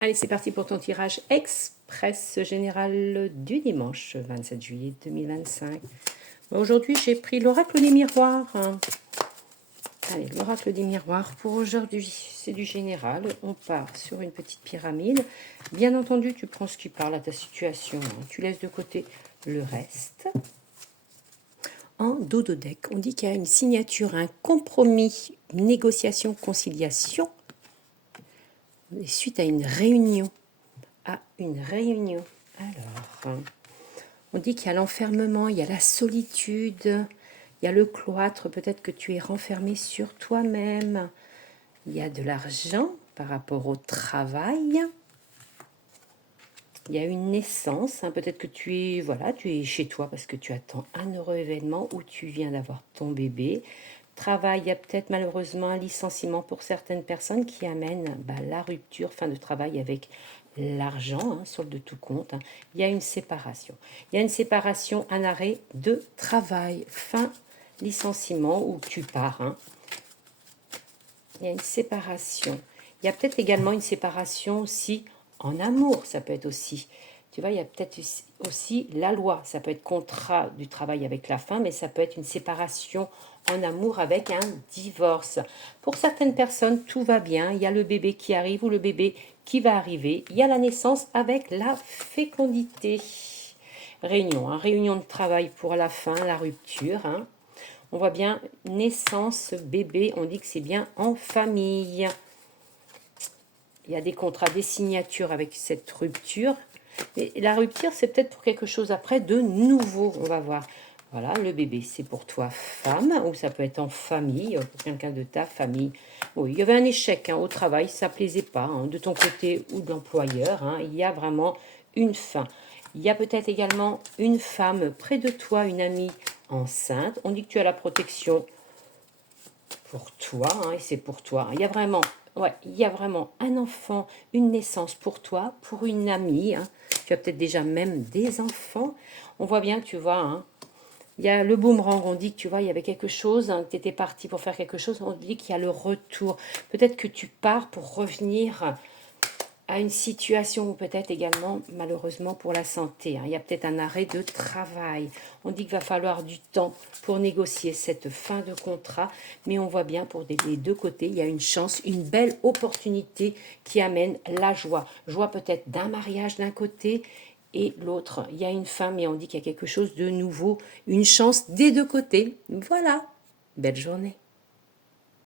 Allez, c'est parti pour ton tirage express général du dimanche 27 juillet 2025. Aujourd'hui, j'ai pris l'oracle des miroirs. Allez, l'oracle des miroirs pour aujourd'hui, c'est du général. On part sur une petite pyramide. Bien entendu, tu prends ce qui parle à ta situation. Tu laisses de côté le reste. En dos de deck, on dit qu'il y a une signature, un compromis, une négociation, conciliation. Et suite à une réunion. Alors, on dit qu'il y a l'enfermement, il y a la solitude, il y a le cloître, peut-être que tu es renfermé sur toi-même. Il y a de l'argent par rapport au travail. Il y a une naissance, peut-être que tu es chez toi parce que tu attends un heureux événement ou tu viens d'avoir ton bébé. Travail, il y a peut-être malheureusement un licenciement pour certaines personnes qui amènent la rupture, fin de travail avec l'argent, solde de tout compte. Il y a une séparation. Il y a une séparation, un arrêt de travail, fin licenciement ou tu pars. Il y a une séparation. Il y a peut-être également une séparation aussi en amour, ça peut être aussi. Tu vois, il y a peut-être aussi la loi. Ça peut être contrat du travail avec la femme, mais ça peut être une séparation en amour avec un divorce. Pour certaines personnes, tout va bien. Il y a le bébé qui arrive ou le bébé qui va arriver. Il y a la naissance avec la fécondité. Réunion, réunion de travail pour la fin, la rupture. On voit bien naissance, bébé, on dit que c'est bien en famille. Il y a des contrats, des signatures avec cette rupture. Et la rupture, c'est peut-être pour quelque chose après de nouveau, on va voir. Voilà, le bébé, c'est pour toi, femme, ou ça peut être en famille, pour quelqu'un de ta famille. Oui, il y avait un échec au travail, ça ne plaisait pas, de ton côté ou de l'employeur. Il y a vraiment une fin. Il y a peut-être également une femme près de toi, une amie enceinte. On dit que tu as la protection pour toi, et c'est pour toi. Il y a vraiment un enfant, une naissance pour toi, pour une amie. Tu as peut-être déjà même des enfants. On voit bien que tu vois, il y a le boomerang, on dit que tu vois, il y avait quelque chose, tu étais parti pour faire quelque chose, on dit qu'il y a le retour. Peut-être que tu pars pour revenir à une situation ou peut-être également malheureusement pour la santé. Il y a peut-être un arrêt de travail. On dit qu'il va falloir du temps pour négocier cette fin de contrat, mais on voit bien pour les deux côtés, il y a une chance, une belle opportunité qui amène la joie. Joie peut-être d'un mariage d'un côté et l'autre. Il y a une fin, mais on dit qu'il y a quelque chose de nouveau, une chance des deux côtés. Voilà, belle journée.